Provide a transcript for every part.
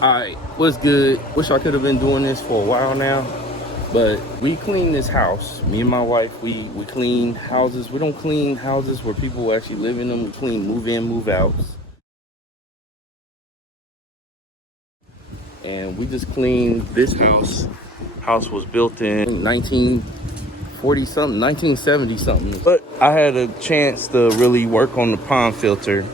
Alright, what's good? Wish I could have been doing this for a while now, but we clean this house. Me and my wife, we clean houses. We don't clean houses where people actually live in them. We clean move in, move outs. And we just cleaned this house. House was built in 1940 something, 1970 something. But I had a chance to really work on the pond filter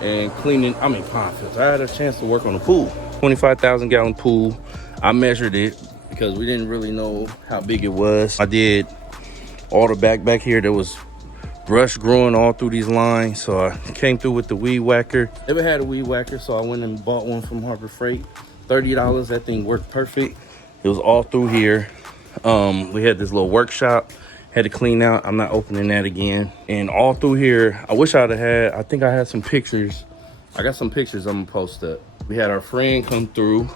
and cleaning, pond filter. I had a chance to work on the pool. 25,000 gallon pool. I measured it because we didn't really know how big it was. I did all the back here. There was brush growing all through these lines. So I came through with the weed whacker. Never had a weed whacker, so I went and bought one from Harbor Freight. $30, that thing worked perfect. It was all through here. We had this little workshop. Had to clean out. I'm not opening that again. And all through here, I wish I'd have had, I think I had some pictures. I got some pictures I'm gonna post up. We had our friend come through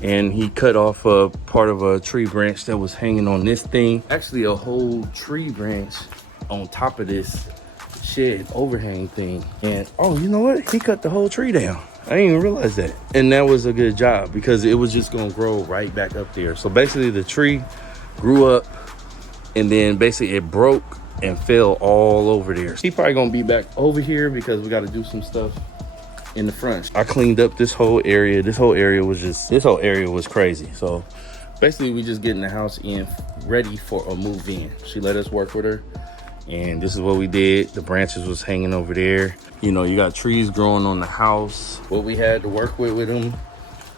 and he cut off a part of a tree branch that was hanging on this thing. Actually a whole tree branch on top of this shed overhang thing. And oh, you know what? He cut the whole tree down. I didn't even realize that. And that was a good job because it was just gonna grow right back up there. So basically the tree grew up and then basically it broke and fell all over there. He probably gonna be back over here because we gotta do some stuff in the front. I cleaned up this whole area. This whole area was crazy. So basically we just getting the house in ready for a move in. She let us work with her. And this is what we did. The branches was hanging over there. You know, you got trees growing on the house. What we had to work with him,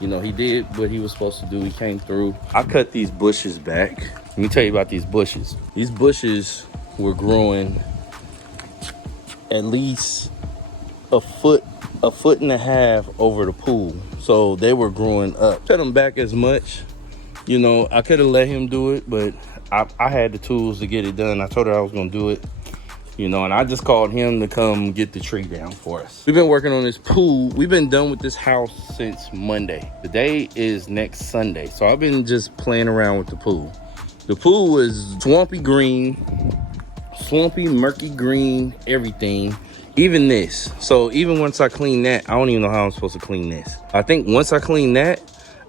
you know, he did what he was supposed to do. He came through. I cut these bushes back. Let me tell you about these bushes. These bushes were growing at least a foot and a half over the pool. So they were growing up. Cut them back as much. You know, I could have let him do it, but I had the tools to get it done. I told her I was gonna do it. You know, and I just called him to come get the tree down for us. We've been working on this pool. We've been done with this house since Monday. Today is next Sunday. So I've been just playing around with the pool. The pool is swampy green, swampy, murky green, everything. Even this. So even once I clean that, I don't even know how I'm supposed to clean this. I think once I clean that,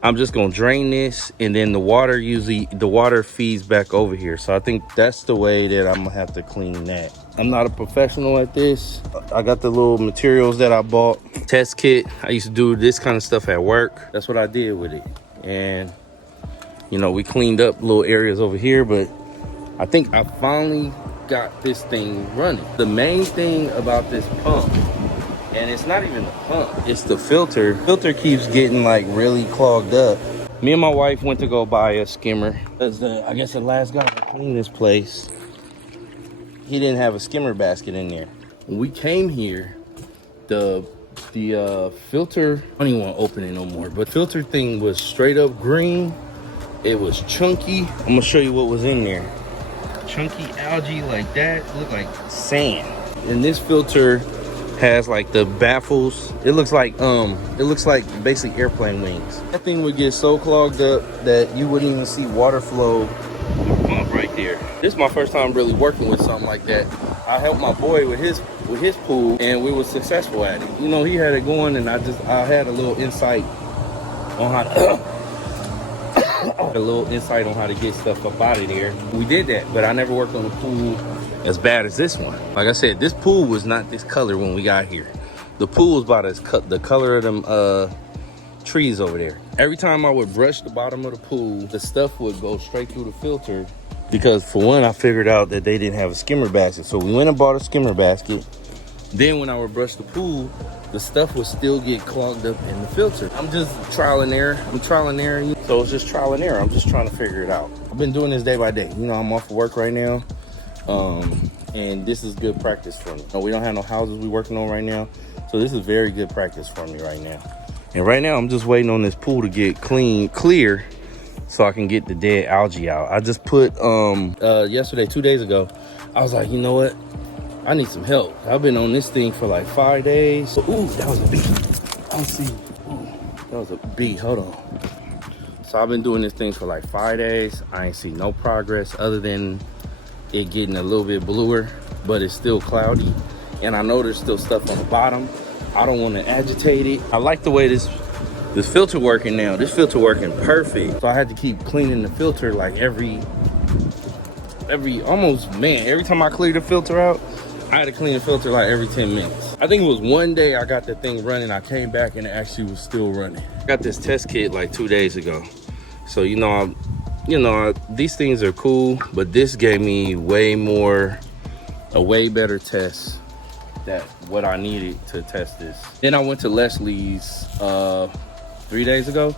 I'm just gonna drain this, and then the water feeds back over here. So I think that's the way that I'm gonna have to clean that. I'm not a professional at this. I got the little materials that I bought. Test kit. I used to do this kind of stuff at work. That's what I did with it. And you know, we cleaned up little areas over here, but I think I finally got this thing running. The main thing about this pump, and it's not even the pump, it's the filter. Filter keeps getting like really clogged up. Me and my wife went to go buy a skimmer. I guess the last guy to clean this place, he didn't have a skimmer basket in there. When we came here, the filter, I don't even want to open it no more, but filter thing was straight up green. It was chunky. I'm gonna show you what was in there. Chunky algae like that, looked like sand. And this filter has like the baffles. It looks like basically airplane wings. That thing would get so clogged up that you wouldn't even see water flow on the pump right there. This is my first time really working with something like that. I helped my boy with his pool and we were successful at it. You know, he had it going and I had a little insight on how to get stuff up out of there. We did that, but I never worked on a pool as bad as this one. Like I said, this pool was not this color when we got here. The pool was about the color of them trees over there. Every time I would brush the bottom of the pool, the stuff would go straight through the filter because for one, I figured out that they didn't have a skimmer basket. So we went and bought a skimmer basket. Then when I would brush the pool, the stuff would still get clogged up in the filter. I'm just trial and error. So it's just trial and error. I'm just trying to figure it out. I've been doing this day by day. You know, I'm off of work right now. And this is good practice for me. We don't have no houses we're working on right now. So this is very good practice for me right now. And right now I'm just waiting on this pool to get clear so I can get the dead algae out. I just put, 2 days ago, I was like, you know what? I need some help. I've been on this thing for like 5 days. Ooh, that was a bee. I see. Ooh, that was a bee. Hold on. So I've been doing this thing for like 5 days. I ain't seen no progress other than it getting a little bit bluer, but it's still cloudy. And I know there's still stuff on the bottom. I don't want to agitate it. I like the way this This filter working now. This filter working perfect. So I had to keep cleaning the filter like every time I clear the filter out, I had to clean the filter like every 10 minutes. I think it was one day I got the thing running. I came back and it actually was still running. I got this test kit like 2 days ago. So, these things are cool, but this gave me a way better test than what I needed to test this. Then I went to Leslie's 2 days ago.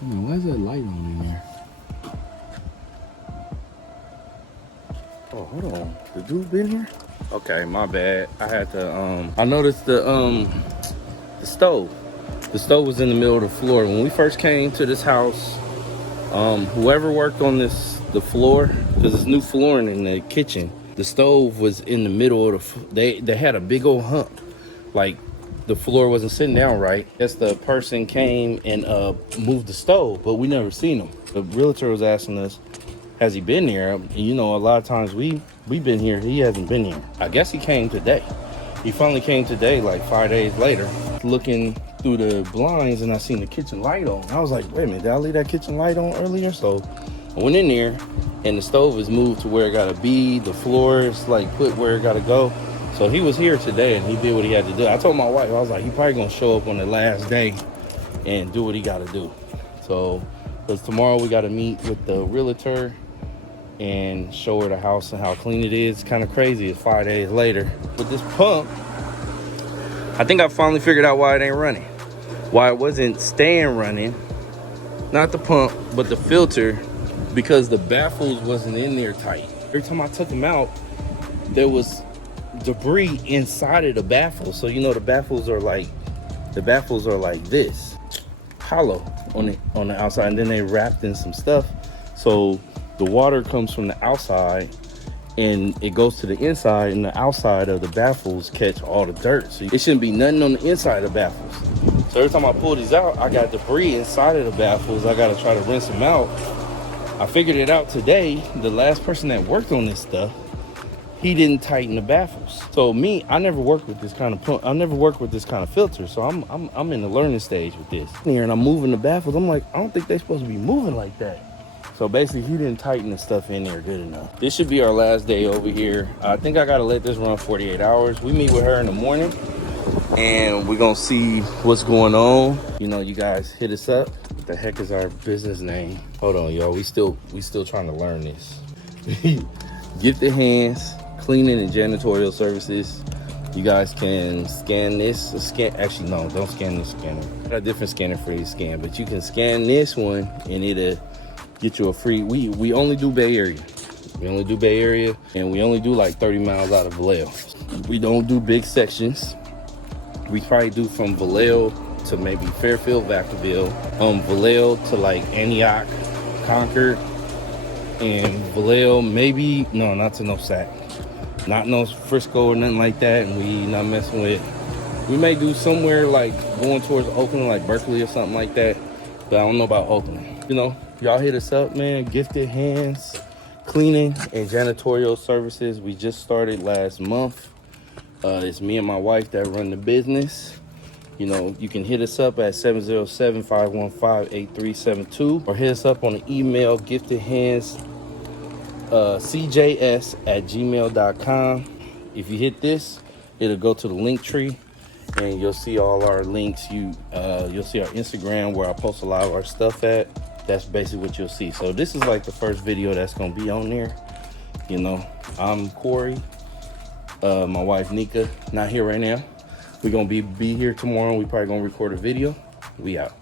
Why is that light on in there? Oh, hold on. The dude been here? Okay, my bad. I had to, I noticed the stove. The stove was in the middle of the floor. When we first came to this house, whoever worked on the floor, because there's new flooring in the kitchen, the stove was in the middle of they had a big old hump. Like, the floor wasn't sitting down right. Guess the person came and moved the stove, but we never seen him. The realtor was asking us, has he been here? And, a lot of times we've been here, he hasn't been here. I guess he came today. He finally came today, like 5 days later, looking through the blinds, and I seen the kitchen light on. I was like, wait a minute, did I leave that kitchen light on earlier? So I went in there, and the stove is moved to where it gotta be. The floor is like put where it gotta go. So he was here today, and he did what he had to do. I told my wife, I was like, he probably gonna show up on the last day and do what he gotta do. So, because tomorrow we gotta meet with the realtor and show her the house and how clean it is. It's kind of crazy. It's 5 days later. With this pump, I think I finally figured out why it ain't running. Why it wasn't staying running. Not the pump, but the filter, because the baffles wasn't in there tight. Every time I took them out, there was debris inside of the baffles. So the baffles are like this, hollow on the outside, and then they wrapped in some stuff. So the water comes from the outside and it goes to the inside, and the outside of the baffles catch all the dirt. So it shouldn't be nothing on the inside of the baffles. So every time I pull these out, I got debris inside of the baffles. I got to try to rinse them out. I figured it out today. The last person that worked on this stuff, he didn't tighten the baffles. So me, I never worked with this kind of pump. I never worked with this kind of filter. So I'm in the learning stage with this. Here, and I'm moving the baffles. I'm like, I don't think they're supposed to be moving like that. So basically, he didn't tighten the stuff in there good enough. This should be our last day over here. I think I gotta let this run 48 hours. We meet with her in the morning, and we're gonna see what's going on. You guys hit us up. What the heck is our business name? Hold on, y'all. We still trying to learn this. Gifted Hands Cleaning and Janitorial Services. You guys can scan this. Actually, no, don't scan this scanner. I got a different scanner for you to scan, but you can scan this one, and it'll get you a free. We only do Bay Area. And we only do like 30 miles out of Vallejo. We don't do big sections. We probably do from Vallejo to maybe Fairfield, Vacaville, Vallejo to like Antioch, Concord, and Vallejo, maybe, no, not to no Sac. Not no Frisco or nothing like that, and we not messing with. We may do somewhere like going towards Oakland, like Berkeley or something like that, but I don't know about Oakland. Y'all hit us up, man. Gifted Hands Cleaning and Janitorial Services. We just started last month. It's me and my wife that run the business. You can hit us up at 707-515-8372 or hit us up on the email giftedhandscjs@gmail.com. If you hit this, it'll go to the link tree and you'll see all our links. You'll see our Instagram where I post a lot of our stuff at. That's basically what you'll see. So this is like the first video that's gonna be on there. I'm Corey. My wife Nika, not here right now. We're gonna be here tomorrow. We probably gonna record a video. We out.